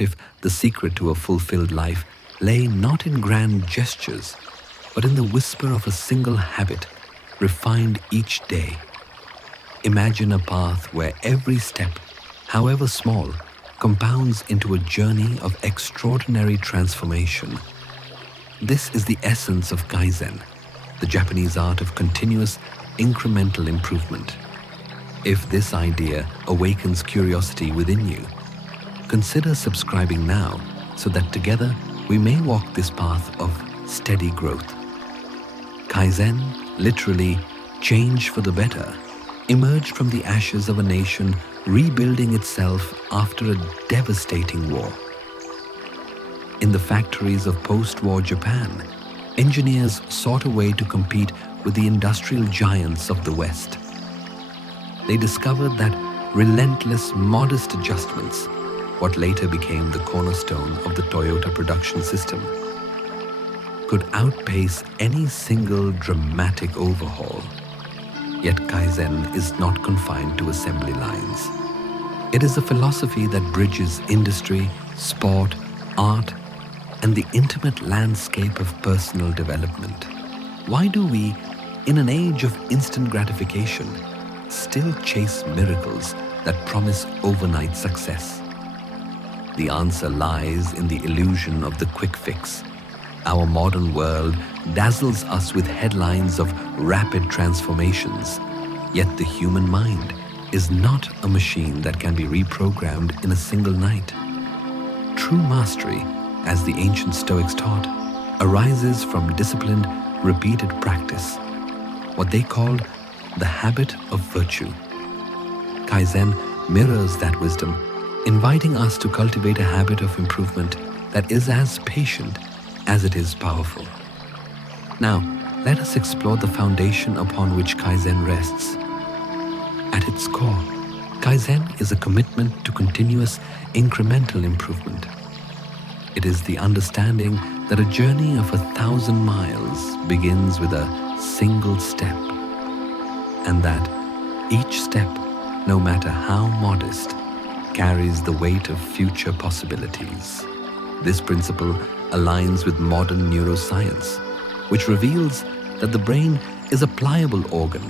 What if the secret to a fulfilled life lay not in grand gestures, but in the whisper of a single habit, refined each day? Imagine a path where every step, however small, compounds into a journey of extraordinary transformation. This is the essence of Kaizen, the Japanese art of continuous, incremental improvement. If this idea awakens curiosity within you, consider subscribing now so that together we may walk this path of steady growth. Kaizen, literally change for the better, emerged from the ashes of a nation rebuilding itself after a devastating war. In the factories of post-war Japan, engineers sought a way to compete with the industrial giants of the West. They discovered that relentless, modest adjustments, what later became the cornerstone of the Toyota production system, could outpace any single dramatic overhaul. Yet Kaizen is not confined to assembly lines. It is a philosophy that bridges industry, sport, art, and the intimate landscape of personal development. Why do we, in an age of instant gratification, still chase miracles that promise overnight success? The answer lies in the illusion of the quick fix. Our modern world dazzles us with headlines of rapid transformations, yet the human mind is not a machine that can be reprogrammed in a single night. True mastery, as the ancient Stoics taught, arises from disciplined, repeated practice, what they called the habit of virtue. Kaizen mirrors that wisdom, inviting us to cultivate a habit of improvement that is as patient as it is powerful. Now, let us explore the foundation upon which Kaizen rests. At its core, Kaizen is a commitment to continuous, incremental improvement. It is the understanding that a journey of 1,000 miles begins with a single step, and that each step, no matter how modest, carries the weight of future possibilities. This principle aligns with modern neuroscience, which reveals that the brain is a pliable organ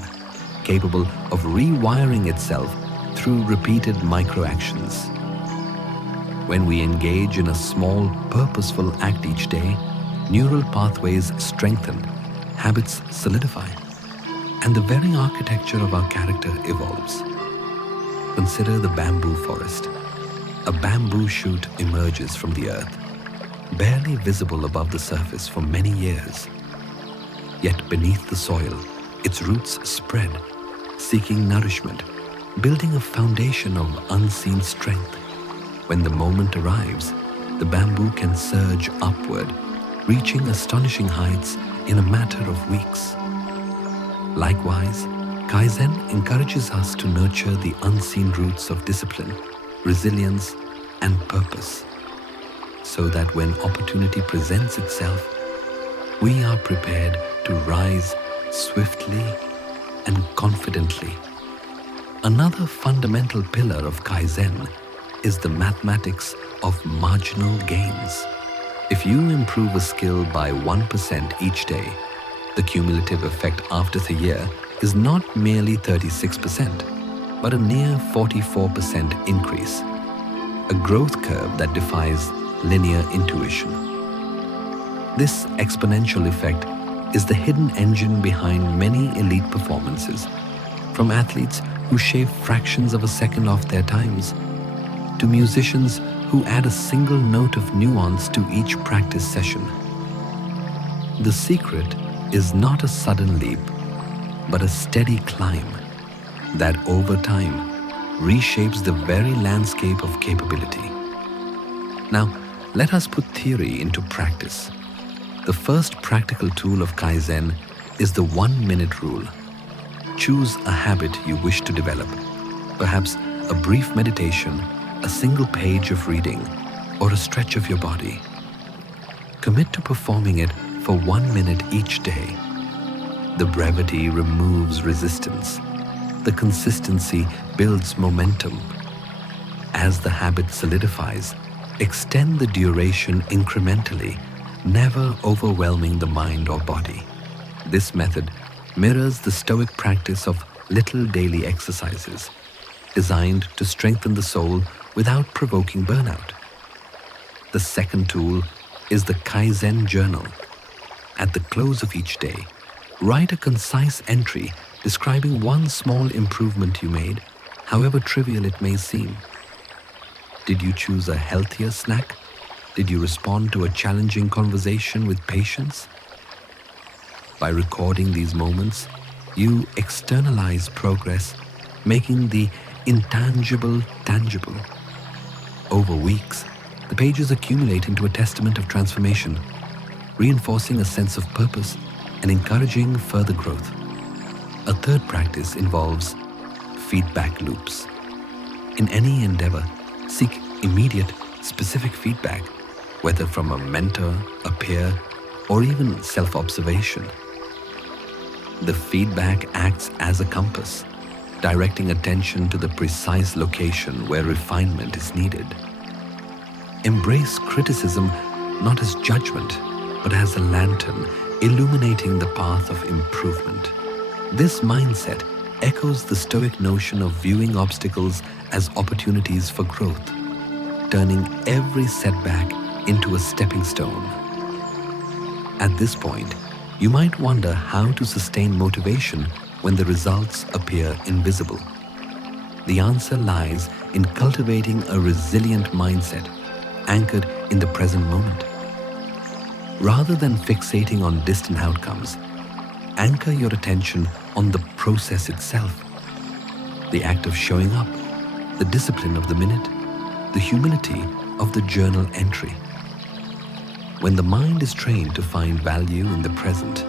capable of rewiring itself through repeated microactions. When we engage in a small, purposeful act each day, neural pathways strengthen, habits solidify, and the very architecture of our character evolves. Consider the bamboo forest. A bamboo shoot emerges from the earth, barely visible above the surface for many years. Yet beneath the soil, its roots spread, seeking nourishment, building a foundation of unseen strength. When the moment arrives, the bamboo can surge upward, reaching astonishing heights in a matter of weeks. Likewise, Kaizen encourages us to nurture the unseen roots of discipline, resilience, and purpose, so that when opportunity presents itself, we are prepared to rise swiftly and confidently. Another fundamental pillar of Kaizen is the mathematics of marginal gains. If you improve a skill by 1% each day, the cumulative effect after the year is not merely 36%, but a near 44% increase, a growth curve that defies linear intuition. This exponential effect is the hidden engine behind many elite performances, from athletes who shave fractions of a second off their times, to musicians who add a single note of nuance to each practice session. The secret is not a sudden leap, but a steady climb that over time reshapes the very landscape of capability. Now, let us put theory into practice. The first practical tool of Kaizen is the 1-minute rule. Choose a habit you wish to develop, perhaps a brief meditation, a single page of reading, or a stretch of your body. Commit to performing it for 1 minute each day. The brevity removes resistance. The consistency builds momentum. As the habit solidifies, Extend the duration incrementally, never overwhelming the mind or body. This method mirrors the Stoic practice of little daily exercises, designed to strengthen the soul without provoking burnout. The second tool is the Kaizen journal. At the close of each day, write a concise entry describing one small improvement you made, however trivial it may seem. Did you choose a healthier snack? Did you respond to a challenging conversation with patience? By recording these moments, you externalize progress, making the intangible tangible. Over weeks, the pages accumulate into a testament of transformation, reinforcing a sense of purpose and encouraging further growth. A third practice involves feedback loops. In any endeavor, seek immediate, specific feedback, whether from a mentor, a peer, or even self-observation. The feedback acts as a compass, directing attention to the precise location where refinement is needed. Embrace criticism not as judgment, but as a lantern illuminating the path of improvement. This mindset echoes the Stoic notion of viewing obstacles as opportunities for growth, turning every setback into a stepping stone. At this point, you might wonder how to sustain motivation when the results appear invisible. The answer lies in cultivating a resilient mindset anchored in the present moment. Rather than fixating on distant outcomes, anchor your attention on the process itself. The act of showing up, the discipline of the minute, the humility of the journal entry. When the mind is trained to find value in the present,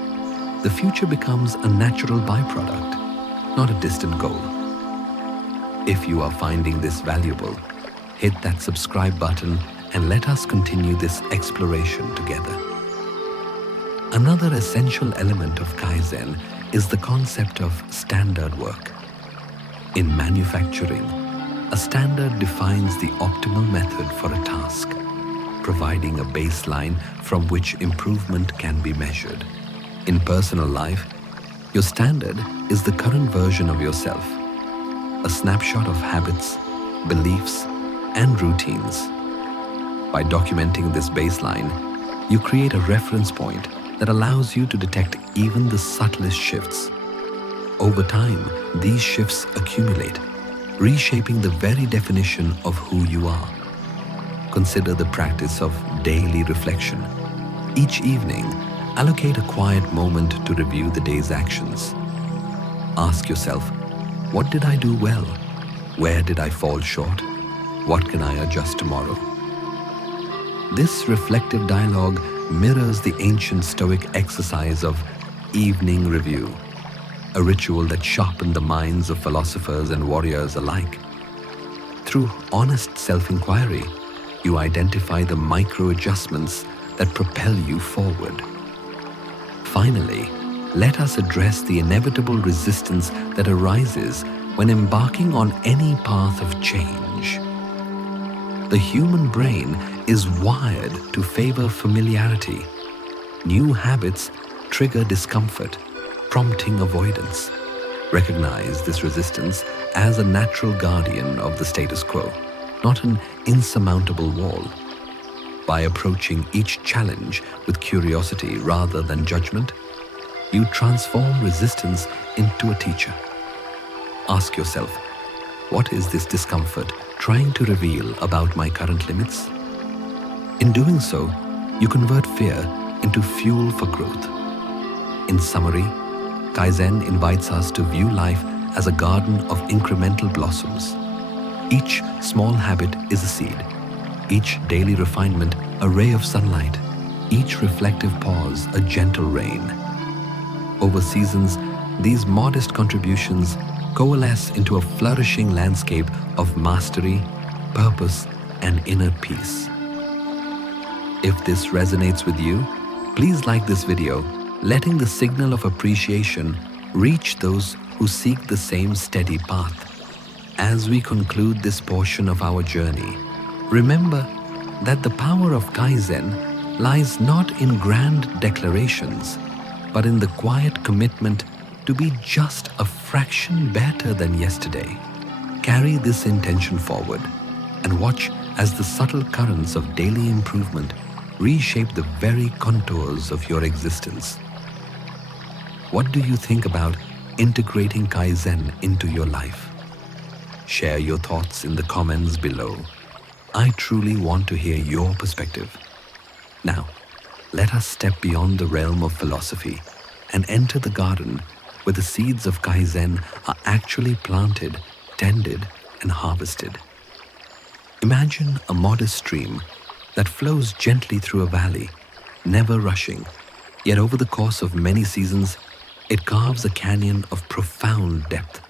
the future becomes a natural byproduct, not a distant goal. If you are finding this valuable, hit that subscribe button and let us continue this exploration together. Another essential element of Kaizen is the concept of standard work. In manufacturing, a standard defines the optimal method for a task, providing a baseline from which improvement can be measured. In personal life, your standard is the current version of yourself, a snapshot of habits, beliefs, and routines. By documenting this baseline, you create a reference point that allows you to detect even the subtlest shifts. Over time, these shifts accumulate, reshaping the very definition of who you are. Consider the practice of daily reflection. Each evening, allocate a quiet moment to review the day's actions. Ask yourself, what did I do well? Where did I fall short? What can I adjust tomorrow? This reflective dialogue mirrors the ancient Stoic exercise of evening review, a ritual that sharpened the minds of philosophers and warriors alike. Through honest self-inquiry, you identify the micro-adjustments that propel you forward. Finally, let us address the inevitable resistance that arises when embarking on any path of change. The human brain is wired to favor familiarity. New habits trigger discomfort, prompting avoidance. Recognize this resistance as a natural guardian of the status quo, not an insurmountable wall. By approaching each challenge with curiosity rather than judgment, you transform resistance into a teacher. Ask yourself, what is this discomfort trying to reveal about my current limits? In doing so, you convert fear into fuel for growth. In summary, Kaizen invites us to view life as a garden of incremental blossoms. Each small habit is a seed, each daily refinement a ray of sunlight, each reflective pause a gentle rain. Over seasons, these modest contributions coalesce into a flourishing landscape of mastery, purpose, and inner peace. If this resonates with you, please like this video, letting the signal of appreciation reach those who seek the same steady path. As we conclude this portion of our journey, remember, that the power of Kaizen lies not in grand declarations, but in the quiet commitment to be just a fraction better than yesterday. Carry this intention forward and watch as the subtle currents of daily improvement reshape the very contours of your existence. What do you think about integrating Kaizen into your life? Share your thoughts in the comments below. I truly want to hear your perspective. Now, let us step beyond the realm of philosophy and enter the garden where the seeds of Kaizen are actually planted, tended, and harvested. Imagine a modest stream that flows gently through a valley, never rushing, yet over the course of many seasons, it carves a canyon of profound depth.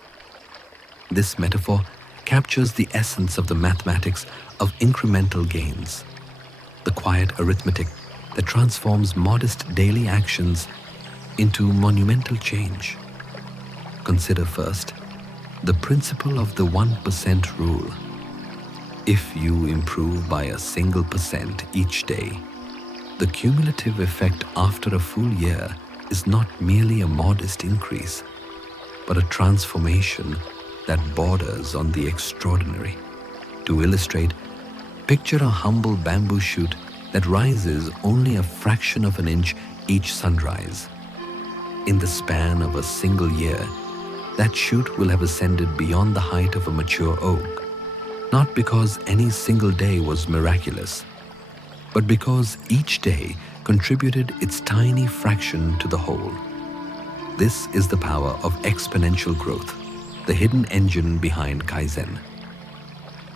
This metaphor captures the essence of the mathematics of incremental gains, the quiet arithmetic that transforms modest daily actions into monumental change. Consider first the principle of the 1% rule. If you improve by a single percent each day, the cumulative effect after a full year is not merely a modest increase, but a transformation that borders on the extraordinary. To illustrate, picture a humble bamboo shoot that rises only a fraction of an inch each sunrise. In the span of a single year, that shoot will have ascended beyond the height of a mature oak, not because any single day was miraculous, but because each day contributed its tiny fraction to the whole. This is the power of exponential growth, the hidden engine behind Kaizen.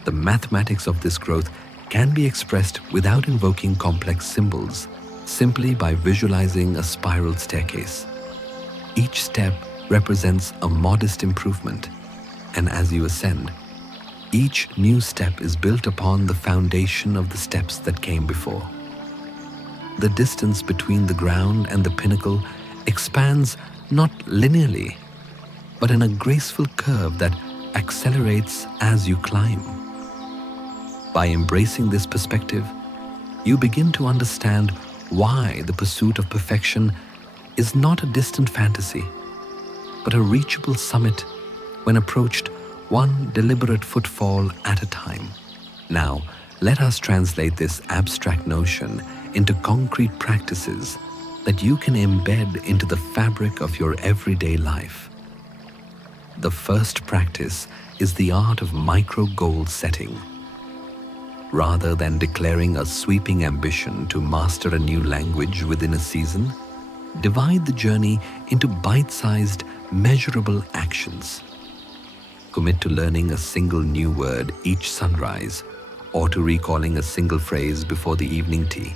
The mathematics of this growth can be expressed without invoking complex symbols, simply by visualizing a spiral staircase. Each step represents a modest improvement, and as you ascend, each new step is built upon the foundation of the steps that came before. The distance between the ground and the pinnacle expands not linearly, but in a graceful curve that accelerates as you climb. By embracing this perspective, you begin to understand why the pursuit of perfection is not a distant fantasy, but a reachable summit when approached one deliberate footfall at a time. Now, let us translate this abstract notion into concrete practices that you can embed into the fabric of your everyday life. The first practice is the art of micro-goal setting. Rather than declaring a sweeping ambition to master a new language within a season, divide the journey into bite-sized, measurable actions. Commit to learning a single new word each sunrise, or to recalling a single phrase before the evening tea.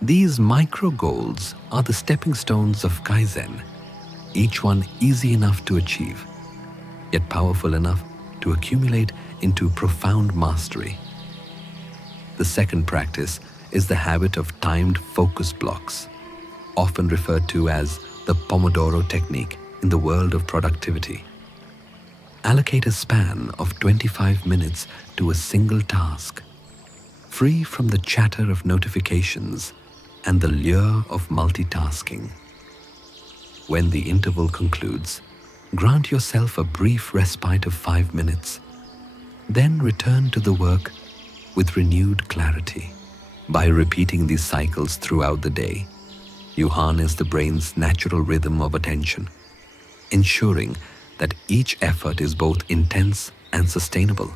These micro-goals are the stepping stones of Kaizen, each one easy enough to achieve, yet powerful enough to accumulate into profound mastery. The second practice is the habit of timed focus blocks, often referred to as the Pomodoro technique in the world of productivity. Allocate a span of 25 minutes to a single task, free from the chatter of notifications and the lure of multitasking. When the interval concludes, grant yourself a brief respite of 5 minutes, then return to the work with renewed clarity. By repeating these cycles throughout the day, you harness the brain's natural rhythm of attention, ensuring that each effort is both intense and sustainable.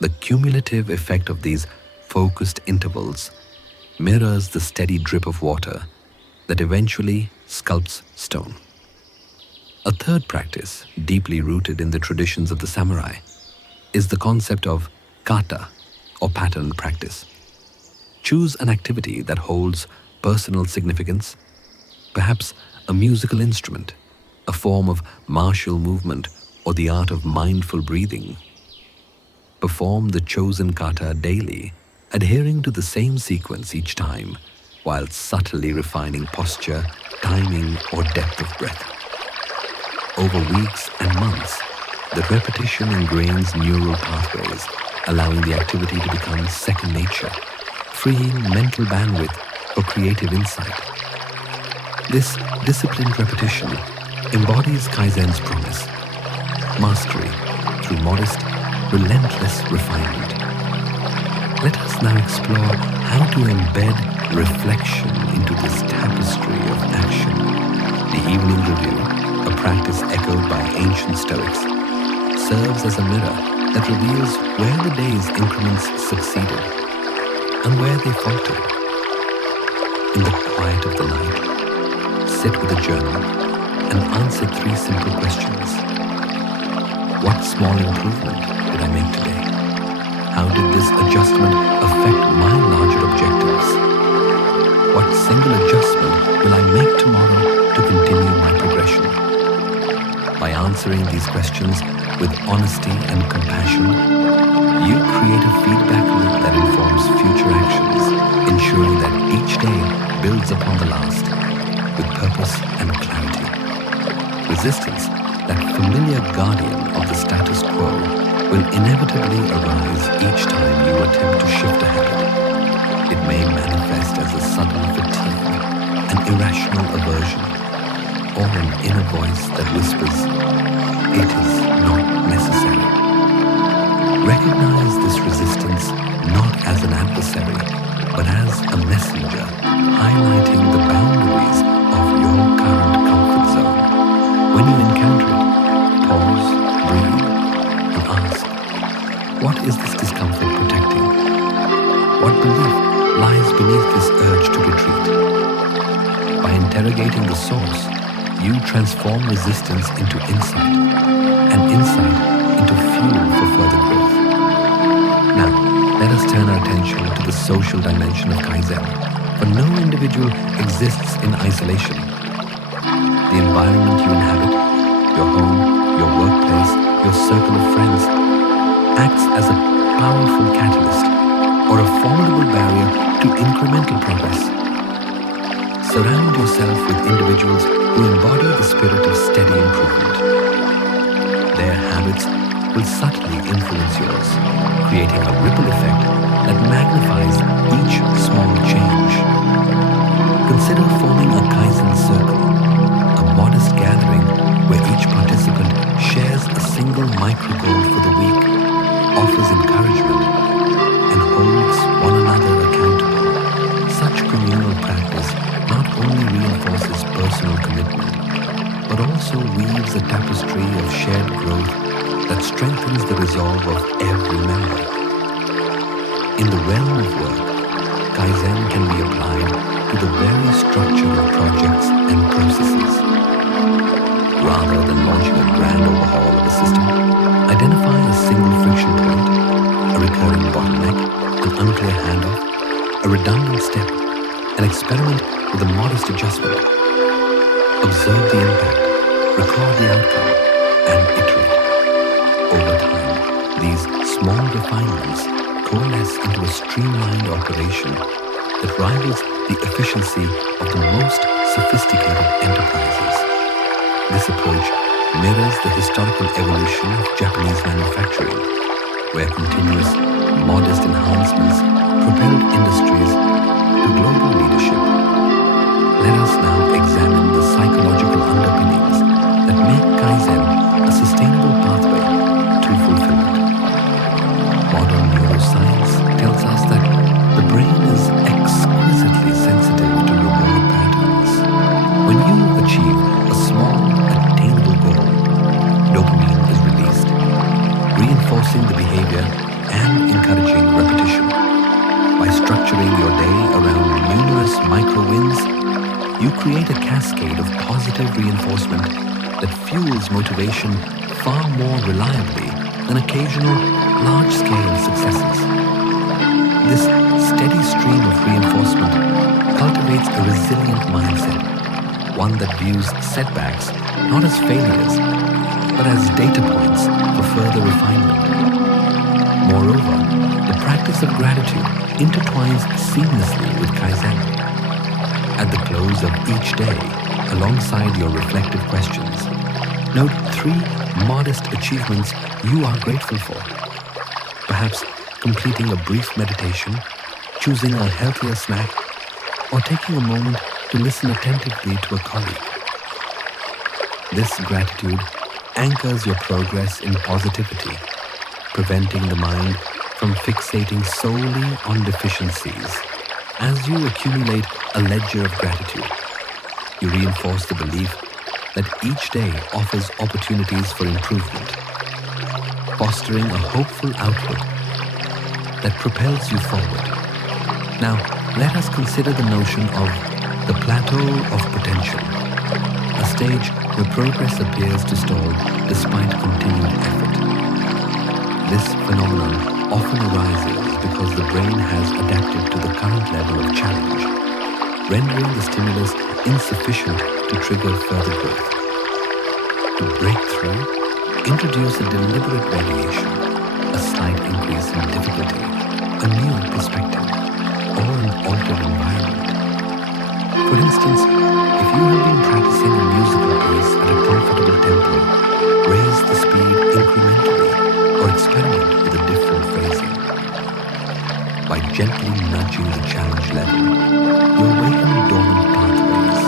The cumulative effect of these focused intervals mirrors the steady drip of water that eventually sculpts stone. A third practice, deeply rooted in the traditions of the samurai, is the concept of kata, or pattern practice. Choose an activity that holds personal significance, perhaps a musical instrument, a form of martial movement, or the art of mindful breathing. Perform the chosen kata daily, adhering to the same sequence each time, while subtly refining posture, timing, or depth of breath. Over weeks and months, the repetition ingrains neural pathways, allowing the activity to become second nature, freeing mental bandwidth for creative insight. This disciplined repetition embodies Kaizen's promise: mastery through modest, relentless refinement. Let us now explore how to embed reflection into this tapestry of action. The evening review, a practice echoed by ancient Stoics, serves as a mirror that reveals where the day's increments succeeded and where they faltered. In the quiet of the night, sit with a journal and answer 3 simple questions. What small improvement did I make today? How did this adjustment affect my larger objectives? What single adjustment will I make tomorrow to continue my progression? By answering these questions with honesty and compassion, you create a feedback loop that informs future actions, ensuring that each day builds upon the last with purpose and clarity. Resistance, that familiar guardian of the status quo, will inevitably arise each time you attempt to shift a habit. It may manifest as a sudden fatigue, an irrational aversion, or an inner voice that whispers, "It is not necessary." Recognize this resistance not as an adversary, but as a messenger, highlighting the boundaries of your current comfort zone. When you encounter it, pause, breathe, and ask, what is this discomfort protecting? What belief lies beneath this urge to retreat? By interrogating the source, you transform resistance into insight, and insight into fuel for further growth. Now, let us turn our attention to the social dimension of Kaizen, for no individual exists in isolation. The environment you inhabit, your home, your workplace, your circle of friends, acts as a powerful catalyst or a formidable barrier to incremental progress. Surround yourself with individuals who embody the spirit of steady improvement. Their habits will subtly influence yours, creating a ripple effect that magnifies each small change. Consider forming a Kaizen circle, a modest gathering where each participant shares a single micro-goal for the week, offers encouragement, and holds one another accountable. Such communal practice not only reinforces personal commitment, but also weaves a tapestry of shared growth that strengthens the resolve of every member. In the realm of work, Kaizen can be applied to the very structure of projects and processes. Rather than launching a grand overhaul of a system, identify a single friction point, a recurring bottleneck, an unclear handoff, a redundant step, and experiment with a modest adjustment. Observe the impact, record the outcome, and iterate. Over time, these small refinements coalesce into a streamlined operation that rivals the efficiency of the most sophisticated enterprises. This approach mirrors the historical evolution of Japanese manufacturing, where continuous, modest enhancements propelled industries to global leadership. Let us now examine the psychological underpinnings that make Kaizen a sustainable pathway to fulfillment. Modern neuroscience tells us that the brain is exquisitely sensitive to reward patterns. When you achieve a small, attainable goal, dopamine is released, reinforcing the behavior and encouraging repetition. By structuring your day around numerous micro-wins, you create a cascade of positive reinforcement that fuels motivation far more reliably than occasional large-scale successes. This steady stream of reinforcement cultivates a resilient mindset, one that views setbacks not as failures, but as data points for further refinement. Moreover, the practice of gratitude intertwines seamlessly with Kaizen. At the close of each day, alongside your reflective questions, note 3 modest achievements you are grateful for. Perhaps completing a brief meditation, choosing a healthier snack, or taking a moment to listen attentively to a colleague. This gratitude anchors your progress in positivity, preventing the mind from fixating solely on deficiencies. As you accumulate a ledger of gratitude, you reinforce the belief that each day offers opportunities for improvement, fostering a hopeful outlook that propels you forward. Now, let us consider the notion of the plateau of potential, a stage where progress appears to stall despite continued effort. This phenomenon often arises because the brain has adapted to the current level of challenge, rendering the stimulus insufficient to trigger further growth. To break through, introduce a deliberate variation, a slight increase in difficulty, a new perspective, or an altered environment. For instance, if you have been practicing a musical piece at a comfortable tempo, raise the speed incrementally or experiment with a different phrasing. By gently nudging the challenge level, you awaken dormant pathways,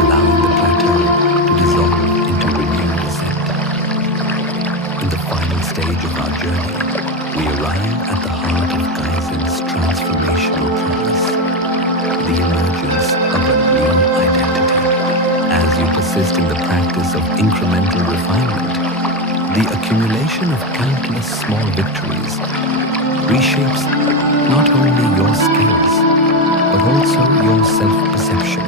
allowing the plateau to dissolve into renewed ascent. In the final stage of our journey, we arrive at the heart of Kaizen's transformational promise, the emergence of a new identity. As you persist in the practice of incremental refinement, the accumulation of countless small victories reshapes not only your skills, but also your self-perception.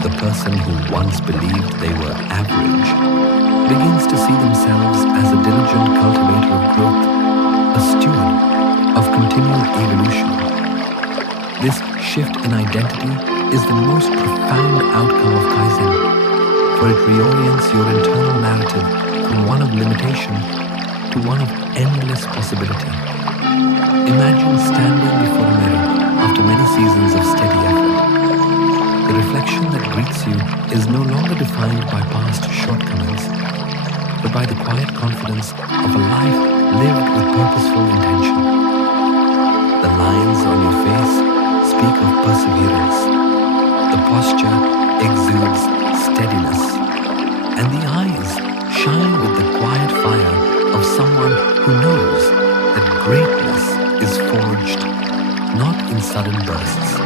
The person who once believed they were average begins to see themselves as a diligent cultivator of growth, a steward of continual evolution. This shift in identity is the most profound outcome of Kaizen, for it reorients your internal narrative from one of limitation to one of endless possibility. Imagine standing before a mirror after many seasons of steady effort. The reflection that greets you is no longer defined by past shortcomings, but by the quiet confidence of a life lived with purposeful intention. The lines on your face speak of perseverance. The posture exudes steadiness, and the eyes shine with the quiet fire of someone who knows that greatness is forged not in sudden bursts,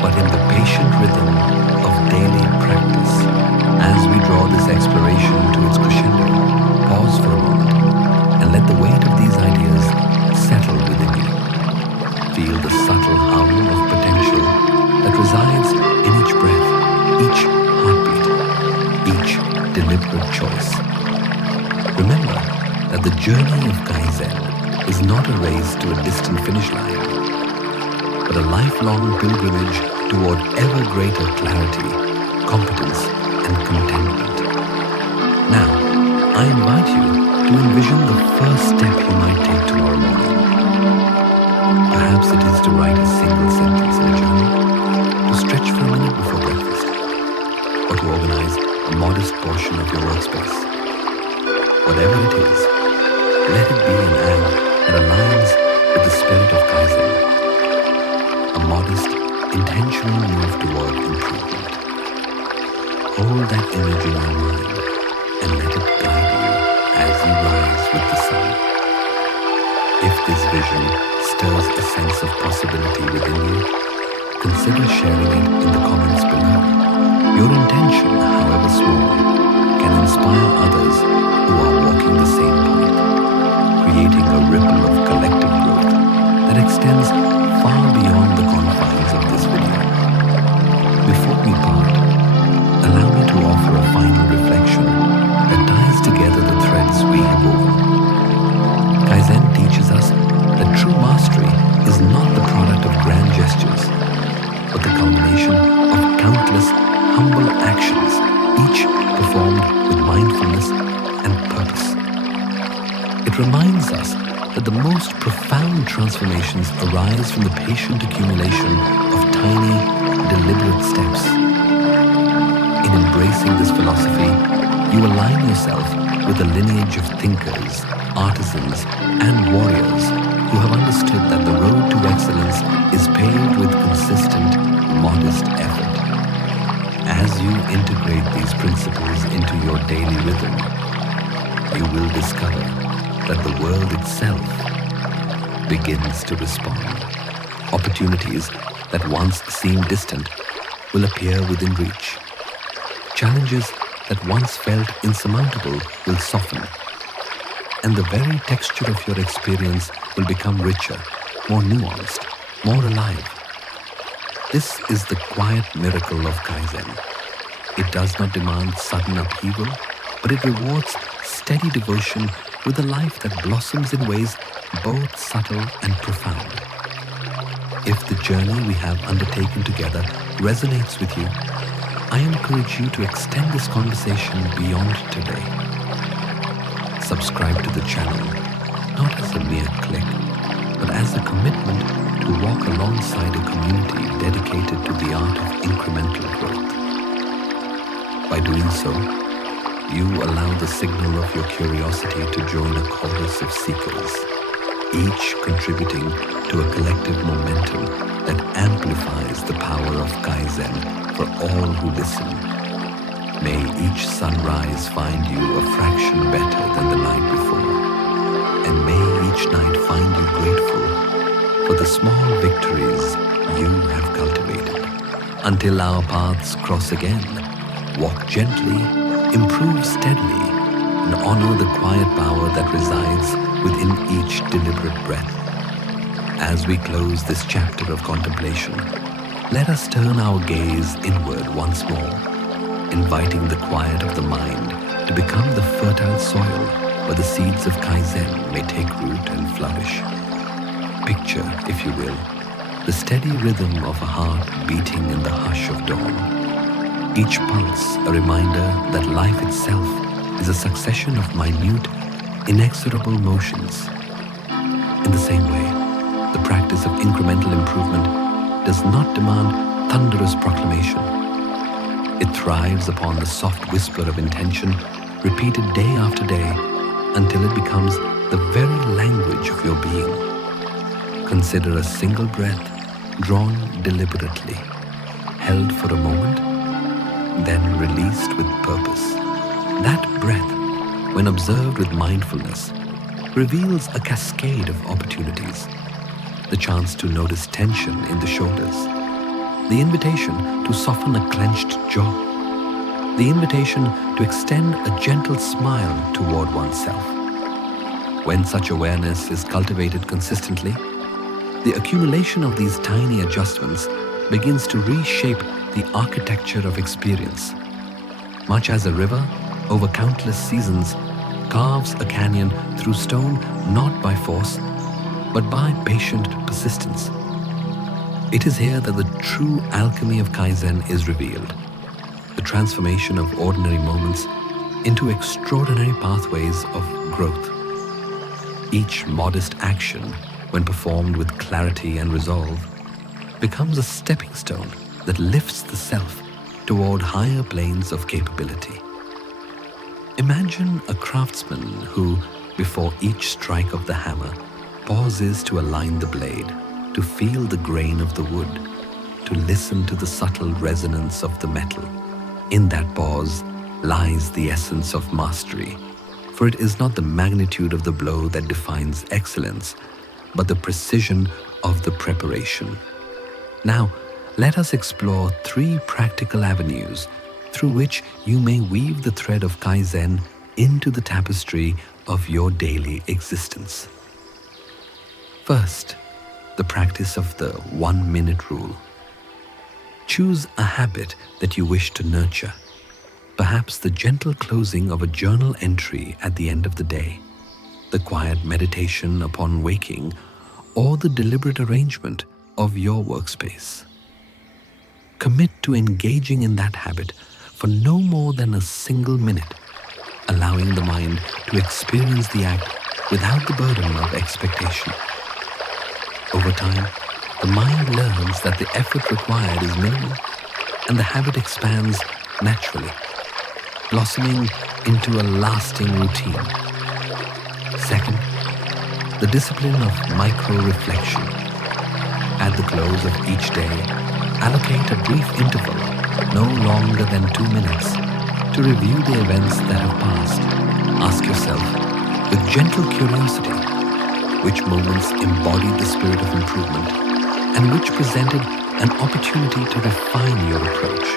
but in the patient rhythm of daily practice. As we draw this exploration to its crescendo, pause for a moment and let the weight of these ideas settle within you. Feel the subtle hum of potential that resides in each breath, each heartbeat, each deliberate choice. Remember that the journey of Kaizen is not a race to a distant finish line, but a lifelong pilgrimage toward ever greater clarity, competence, and contentment. Now, I invite you to envision the first step you might take tomorrow morning. Perhaps it is to write a single sentence in a journal, to stretch for a minute before breakfast, or to organize a modest portion of your workspace. Whatever it is, let it be an act that aligns with the spirit of Kaizen, a modest, intentional move toward improvement. Hold that image in your mind and let it guide you as you rise with the sun. If this vision stirs a sense of possibility within you, consider sharing it in the comments below. Your intention, however small, can inspire others who are walking the same path, creating a ripple of collective growth that extends far beyond the confines of this video. Before we part, allow me to offer a final reflection that ties together the threads we have woven. Kaizen teaches us that true mastery is not the product of grand gestures, but the culmination of countless humble actions, each performed with mindfulness and purpose. It reminds us that the most profound transformations arise from the patient accumulation of tiny, deliberate steps. In embracing this philosophy, you align yourself with a lineage of thinkers, artisans, and warriors you have understood that the road to excellence is paved with consistent, modest effort. As you integrate these principles into your daily rhythm, you will discover that the world itself begins to respond. Opportunities that once seemed distant will appear within reach. Challenges that once felt insurmountable will soften, and the very texture of your experience will become richer, more nuanced, more alive. This is the quiet miracle of Kaizen. It does not demand sudden upheaval, but it rewards steady devotion with a life that blossoms in ways both subtle and profound. If the journey we have undertaken together resonates with you, I encourage you to extend this conversation beyond today. Subscribe to the channel, not as a mere click, but as a commitment to walk alongside a community dedicated to the art of incremental growth. By doing so, you allow the signal of your curiosity to join a chorus of seekers, each contributing to a collective momentum that amplifies the power of Kaizen for all who listen. May each sunrise find you a fraction better than the night before, and may each night find you grateful for the small victories you have cultivated. Until our paths cross again, walk gently, improve steadily, and honor the quiet power that resides within each deliberate breath. As we close this chapter of contemplation, let us turn our gaze inward once more, inviting the quiet of the mind to become the fertile soil where the seeds of Kaizen may take root and flourish. Picture, if you will, the steady rhythm of a heart beating in the hush of dawn. Each pulse a reminder that life itself is a succession of minute, inexorable motions. In the same way, the practice of incremental improvement does not demand thunderous proclamation. It thrives upon the soft whisper of intention, repeated day after day, until it becomes the very language of your being. Consider a single breath drawn deliberately, held for a moment, then released with purpose. That breath, when observed with mindfulness, reveals a cascade of opportunities. The chance to notice tension in the shoulders, the invitation to soften a clenched jaw, the invitation to extend a gentle smile toward oneself. When such awareness is cultivated consistently, the accumulation of these tiny adjustments begins to reshape the architecture of experience. Much as a river, over countless seasons, carves a canyon through stone not by force, but by patient persistence. It is here that the true alchemy of Kaizen is revealed, the transformation of ordinary moments into extraordinary pathways of growth. Each modest action, when performed with clarity and resolve, becomes a stepping stone that lifts the self toward higher planes of capability. Imagine a craftsman who, before each strike of the hammer, pauses to align the blade, to feel the grain of the wood, to listen to the subtle resonance of the metal. In that pause lies the essence of mastery, for it is not the magnitude of the blow that defines excellence, but the precision of the preparation. Now, let us explore 3 practical avenues through which you may weave the thread of Kaizen into the tapestry of your daily existence. First, the practice of the 1-minute rule. Choose a habit that you wish to nurture, perhaps the gentle closing of a journal entry at the end of the day, the quiet meditation upon waking, or the deliberate arrangement of your workspace. Commit to engaging in that habit for no more than a single minute, allowing the mind to experience the act without the burden of expectation. Over time, the mind learns that the effort required is minimal, and the habit expands naturally, blossoming into a lasting routine. Second, the discipline of micro-reflection. At the close of each day, allocate a brief interval, no longer than 2 minutes, to review the events that have passed. Ask yourself, with gentle curiosity, which moments embodied the spirit of improvement and which presented an opportunity to refine your approach.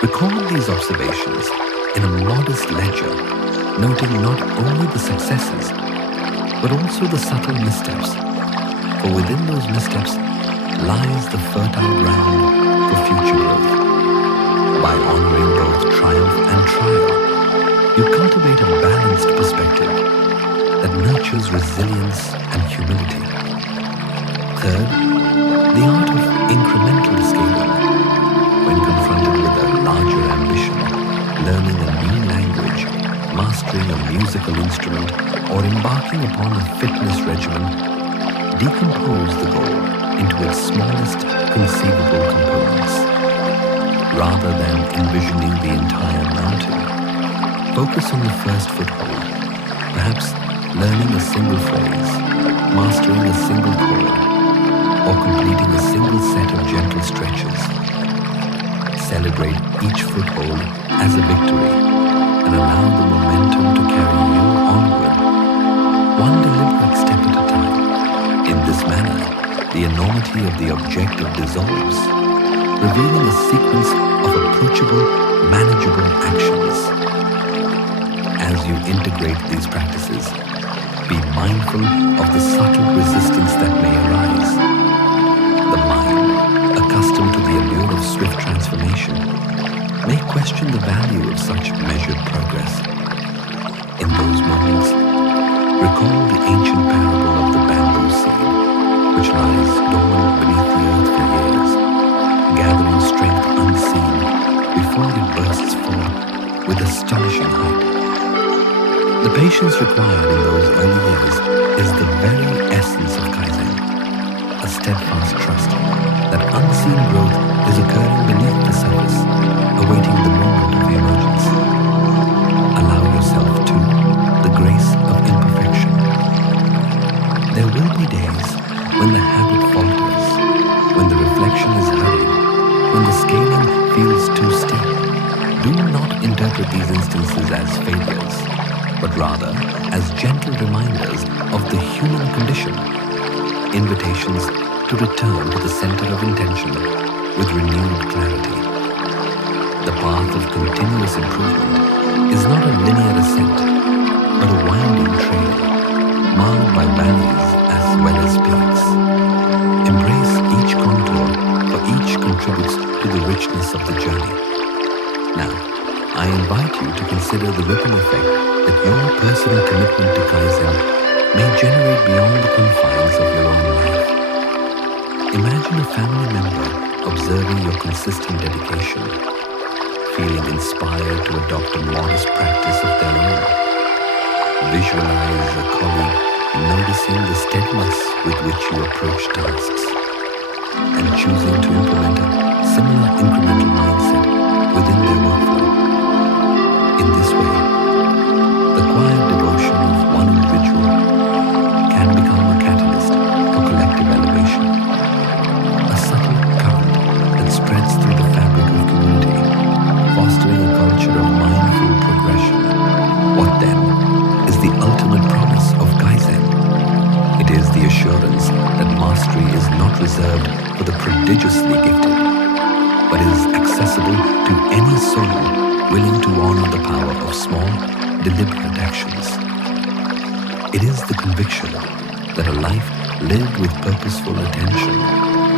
Record these observations in a modest ledger, noting not only the successes, but also the subtle missteps. For within those missteps lies the fertile ground for future growth. By honoring both triumph and trial, you cultivate a balanced perspective that nurtures resilience and humility. Third, the art of incremental scaling. When confronted with a larger ambition, learning a new language, mastering a musical instrument, or embarking upon a fitness regimen, decompose the goal into its smallest conceivable components. Rather than envisioning the entire mountain, focus on the first foothold, perhaps learning a single phrase, mastering a single chord, or completing a single set of gentle stretches. Celebrate each foothold as a victory and allow the momentum to carry you onward, one deliberate step at a time. In this manner, the enormity of the objective dissolves, revealing a sequence of approachable, manageable actions. As you integrate these practices, be mindful of the subtle resistance that may arise. The mind, accustomed to the allure of swift transformation, may question the value of such measured progress. In those moments, recall the ancient parable of the bamboo seed, which lies dormant beneath the earth for years, gathering strength unseen before it bursts forth with astonishing height. The patience required in those early years is the very essence of Kaizen, a steadfast trust that unseen growth is occurring beneath the surface, awaiting the moment of emergence. Allow yourself to the grace of imperfection. There will be days when the habit falters, when the reflection is hurried, when the scaling feels too steep. Do not interpret these instances as failures, but rather as gentle reminders of the human condition, invitations to return to the center of intention with renewed clarity. The path of continuous improvement is not a linear ascent, but a winding trail, marked by valleys as well as peaks. Embrace each contour, for each contributes to the richness of the journey. Now, I invite you to consider the ripple effect that your personal commitment to Kaizen may generate beyond the confines of your own life. Imagine a family member observing your consistent dedication, feeling inspired to adopt a modest practice of their own. Visualize a colleague noticing the steadiness with which you approach tasks and choosing to implement a similar incremental mindset within their workflow. In this way, the quiet devotion of one individual can become a catalyst for collective elevation, a subtle current that spreads through the fabric of community, fostering a culture of mindful progression. What then is the ultimate promise of Kaizen? It is the assurance that mastery is not reserved for the prodigiously gifted, but is accessible to any soul willing to honor the power of small, deliberate actions. It is the conviction that a life lived with purposeful attention,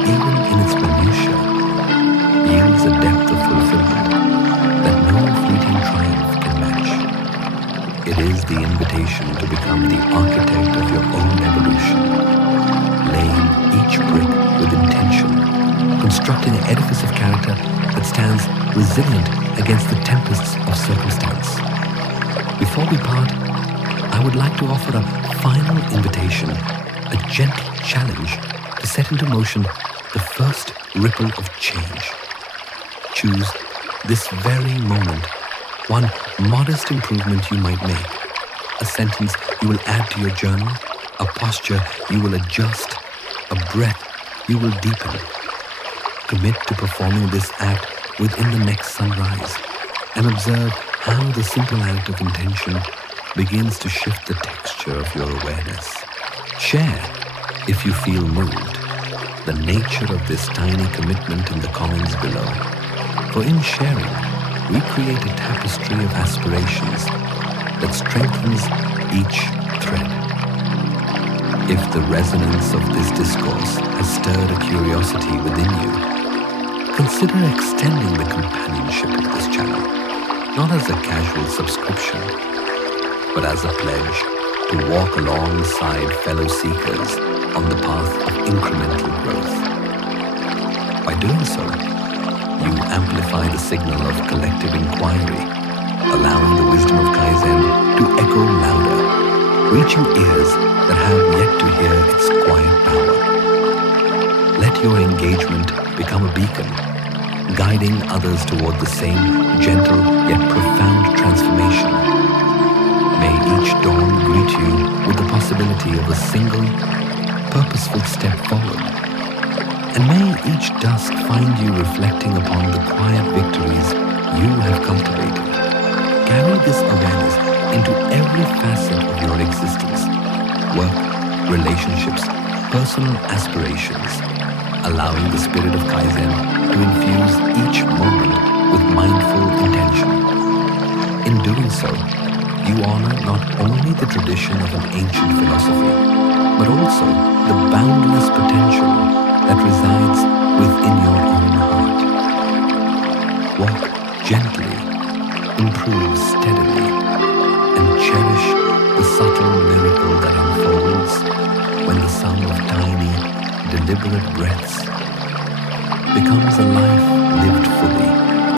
even in its minutiae, yields a depth of fulfillment that no fleeting triumph can match. It is the invitation to become the architect of your own evolution, laying each brick with intention, constructing an edifice of character that stands resilient against the tempests of circumstance. Before we part, I would like to offer a final invitation, a gentle challenge to set into motion the first ripple of change. Choose this very moment one modest improvement you might make, a sentence you will add to your journal, a posture you will adjust, a breath you will deepen. Commit to performing this act within the next sunrise and observe how the simple act of intention begins to shift the texture of your awareness. Share, if you feel moved, the nature of this tiny commitment in the comments below. For in sharing, we create a tapestry of aspirations that strengthens each thread. If the resonance of this discourse has stirred a curiosity within you, consider extending the companionship of this channel, not as a casual subscription, but as a pledge to walk alongside fellow seekers on the path of incremental growth. By doing so, you amplify the signal of collective inquiry, allowing the wisdom of Kaizen to echo louder, reaching ears that have yet to hear its quiet power. Let your engagement become a beacon, guiding others toward the same gentle yet profound transformation. May each dawn greet you with the possibility of a single, purposeful step forward. And may each dusk find you reflecting upon the quiet victories you have cultivated. Carry this awareness into every facet of your existence: work, relationships, personal aspirations, allowing the spirit of Kaizen to infuse each moment with mindful intention. In doing so, you honor not only the tradition of an ancient philosophy, but also the boundless potential that resides within your own heart. Walk gently, improve steadily, and cherish the subtle miracle that unfolds when the sum of tiny, deliberate breaths becomes a life